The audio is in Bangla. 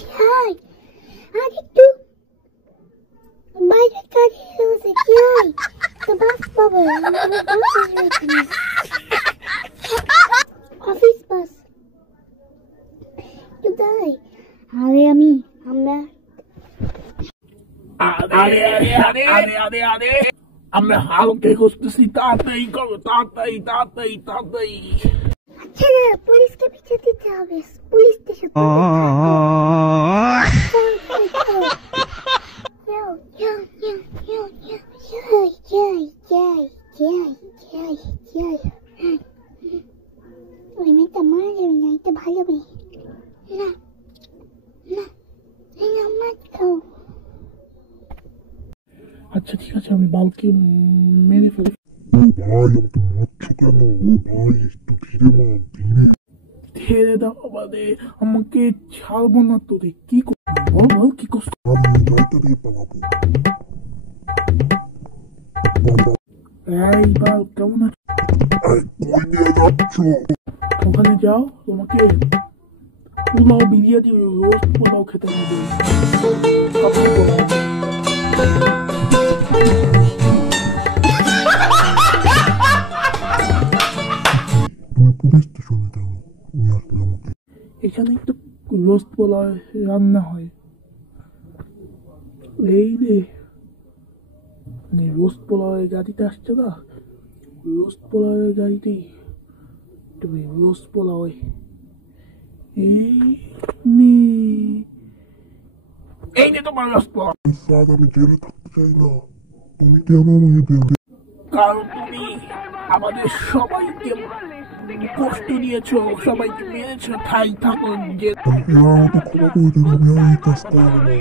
যাই আর একটু বাইরে কাজে রয়েছে, যাই তো বাস পাবো, অফিস বাস তো যাই। আরে আমরা আমরা হালকে খুঁজতেছি, তাড়াতাড়ি করো, তাড়াতাড়ি তাড়াতাড়ি তাড়াতাড়ি। আচ্ছা না, পুলিশকে পিছিয়ে দিতে হবে, পুলিশ স্টেশন। ওই মেয়েটা মারা যাবে না, এটা ভালো মেয়ে না, না আমার খাও। আচ্ছা ঠিক আছে, আমি বালকে মেরে ফেলি। ভাই আমাকে মারছো কেন ভাই? একটু ধীরে মার, ধীরে। ছেড়ে দাও আমারে, আমাকে ছাড়বো না তোরে। কি বল বল, কি করছ? আমি গাড়িটা দিয়ে পালাবো। এই বাল, কেমন আছো? কই নিয়ে যাচ্ছ? ওখানে যাও, তোমাকে পোলাও বিরিয়ানি রোস্ট পোলাও খেতে হবে। তুমি পুলিশ স্টেশনে কেন নিয়ে আসলে আমাকে? এখানে একটু রোস্ট পোলাও রান্না হয়। এই রে, রোস্ট পোলাওয়ের গাড়িতে আসছে না, রোস্ট পোলাওয়ের গাড়িতেই তুমি রোস্ট পোলাও এই নে তোমার রোস্ট পোলাও। স্যার আমি জেলে থাকতে চাই না, তুমি কেন আমাকে জেলে? কারণ তুমি আমাদের সবাইকে কষ্ট দিয়েছো, সবাইকে মেরেছো। ঠাই থাকো যে আমাকে ক্ষমা করে দিন, আমি আর এই কাজ করবো না।